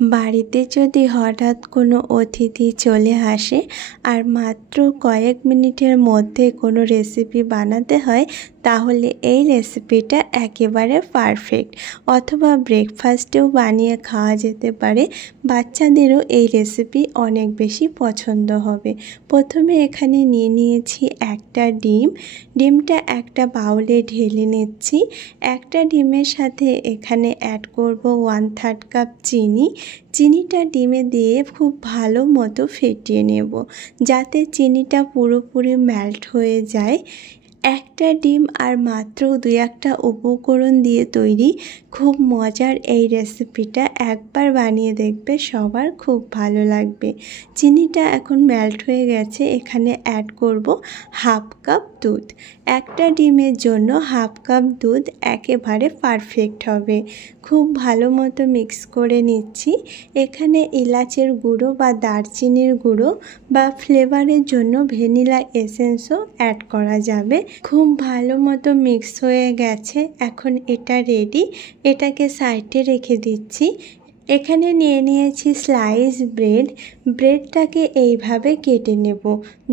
বাড়িতে যদি হঠাৎ কোনো অতিথি চলে আসে আর মাত্র কয়েক মিনিটের মধ্যে কোনো রেসিপি বানাতে হয়, তাহলে এই রেসিপিটা একেবারে পারফেক্ট। অথবা ব্রেকফাস্টেও বানিয়ে খাওয়া যেতে পারে। বাচ্চাদেরও এই রেসিপি অনেক বেশি পছন্দ হবে। প্রথমে এখানে নিয়ে নিয়েছি একটা ডিম। ডিমটা একটা বাউলে ঢেলে নিচ্ছি। একটা ডিমের সাথে এখানে অ্যাড করব 1/3 কাপ চিনি। চিনিটা ডিমে দিয়ে খুব ভালো মতো ফেটিয়ে নেব, যাতে চিনিটা পুরোপুরি মেল্ট হয়ে যায়। একটা ডিম আর মাত্র 2-1টা উপকরণ দিয়ে তৈরি খুব মজার এই রেসিপিটা একবার বানিয়ে দেখবে, সবার খুব ভালো লাগবে। চিনিটা এখন মেল্ট হয়ে গেছে, এখানে অ্যাড করব 1/2 কাপ দুধ। একটা ডিমের জন্য 1/2 কাপ দুধ একেবারে পারফেক্ট হবে। খুব ভালো মতো মিক্স করে নিচ্ছি। এখানে এলাচের গুঁড়ো বা দারচিনির গুঁড়ো বা ফ্লেভারের জন্য ভ্যানিলা এসেন্সও অ্যাড করা যাবে। খুব ভালো মতো মিক্স হয়ে গেছে, এখন এটা রেডি। এটাকে সাইডে রেখে দিচ্ছি। এখানে নিয়ে নিয়েছি স্লাইস ব্রেড। ব্রেডটাকে এইভাবে কেটে নেব।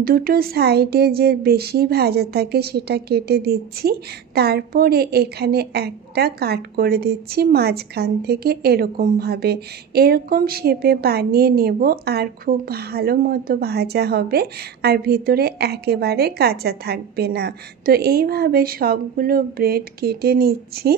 দুটো সাইডে যে বেশি ভাজা থাকে সেটা কেটে দিচ্ছি। তারপরে এখানে একটা কাট করে দিচ্ছি মাঝখান থেকে এরকমভাবে। এরকম শেপে বানিয়ে নেব আর খুব ভালো মতো ভাজা হবে আর ভিতরে একেবারে কাঁচা থাকবে না। তো এইভাবে সবগুলো ব্রেড কেটে নিচ্ছি।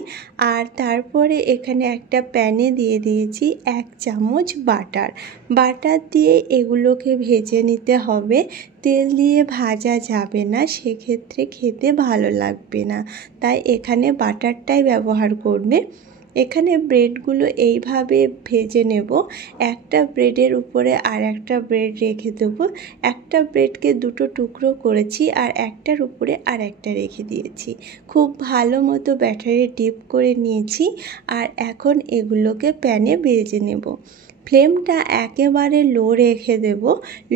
আর তারপরে এখানে একটা প্যানে দিয়ে দিয়েছি 1 চামচ বাটার। বাটার দিয়ে এগুলোকে ভেজে নিতে হবে। তেল দিয়ে ভাজা যাবে না, সেক্ষেত্রে খেতে ভালো লাগবে না, তাই এখানে বাটারটাই ব্যবহার করবে। এখানে ব্রেডগুলো এইভাবে ভেজে নেব। একটা ব্রেডের উপরে আর একটা ব্রেড রেখে দেবো। একটা ব্রেডকে দুটো টুকরো করেছি আর একটার উপরে আর একটা রেখে দিয়েছি। খুব ভালো মতো ব্যাটারে ডিপ করে নিয়েছি আর এখন এগুলোকে প্যানে ভেজে নেব। ফ্লেমটা একেবারে লো রেখে দেব।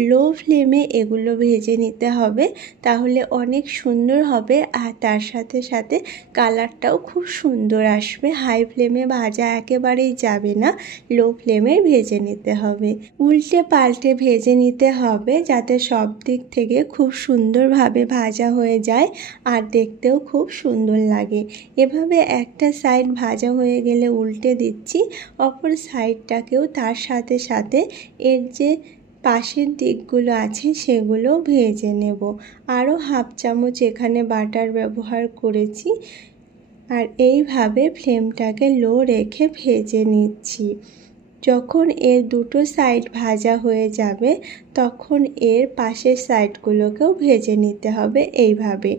লো ফ্লেমে এগুলো ভেজে নিতে হবে, তাহলে অনেক সুন্দর হবে আর তার সাথে সাথে কালারটাও খুব সুন্দর আসবে। হাই ফ্লেমে ভাজা একেবারেই যাবে না, লো ফ্লেমে ভেজে নিতে হবে। উল্টে পাল্টে ভেজে নিতে হবে, যাতে সব দিক থেকে খুব সুন্দরভাবে ভাজা হয়ে যায় আর দেখতেও খুব সুন্দর লাগে। এভাবে একটা সাইড ভাজা হয়ে গেলে উল্টে দিচ্ছি, অপর সাইডটাকেও তার সাথে সাথে এর যে পাশের দিকগুলো আছে সেগুলো ভেজে নেব। আরও 1/2 চামচ এখানে বাটার ব্যবহার করেছি আর এইভাবে ফ্লেমটাকে লো রেখে ভেজে নিচ্ছি। যখন এর দুটো সাইড ভাজা হয়ে যাবে তখন এর পাশের সাইডগুলোকেও ভেজে নিতে হবে এইভাবে,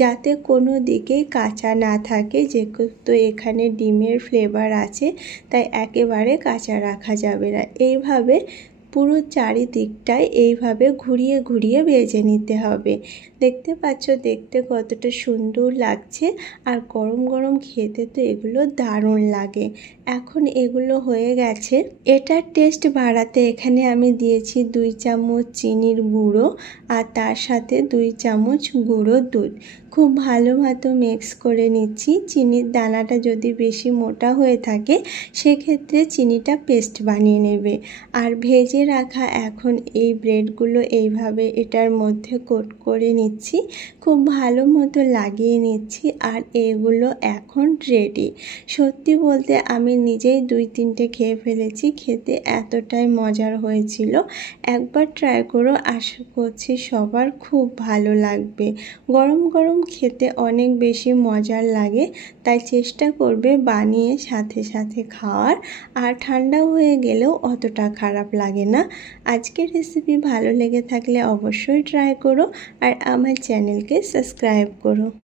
যাতে কোনো দিকেই কাঁচা না থাকে। যেহেতু এখানে ডিমের ফ্লেভার আছে তাই একেবারে কাঁচা রাখা যাবে না। এইভাবে পুরো চারিদিকটাই এইভাবে ঘুরিয়ে ঘুরিয়ে ভেজে নিতে হবে। দেখতে পাচ্ছ দেখতে কতটা সুন্দর লাগছে আর গরম গরম খেতে তো এগুলো দারুণ লাগে। এখন এগুলো হয়ে গেছে। এটার টেস্ট বাড়াতে এখানে আমি দিয়েছি 2 চামচ চিনির গুঁড়ো আর তার সাথে 2 চামচ গুঁড়ো দুধ। খুব ভালো মতো মিক্স করে নিচ্ছি। চিনির দানাটা যদি বেশি মোটা হয়ে থাকে সেক্ষেত্রে চিনিটা পেস্ট বানিয়ে নেবে। আর ভেজে রাখা এখন এই ব্রেডগুলো এইভাবে এটার মধ্যে কোট করে নিচ্ছি, খুব ভালো মতো লাগিয়ে নিচ্ছি আর এগুলো এখন রেডি। সত্যি বলতে আমি নিজেই 2-3টে খেয়ে ফেলেছি, খেতে এতটাই মজার হয়েছিল। একবার ট্রাই করো, আশা করছি সবার খুব ভালো লাগবে। গরম গরম খেতে অনেক বেশি মজার লাগে, তাই চেষ্টা করবে বানিয়ে সাথে সাথে খাওয়ার। আর ঠান্ডা হয়ে গেলেও অতটা খারাপ লাগে না। আজকের রেসিপি ভালো লেগে থাকলে অবশ্যই ট্রাই করো আর আমার চ্যানেলকে সাবস্ক্রাইব করো।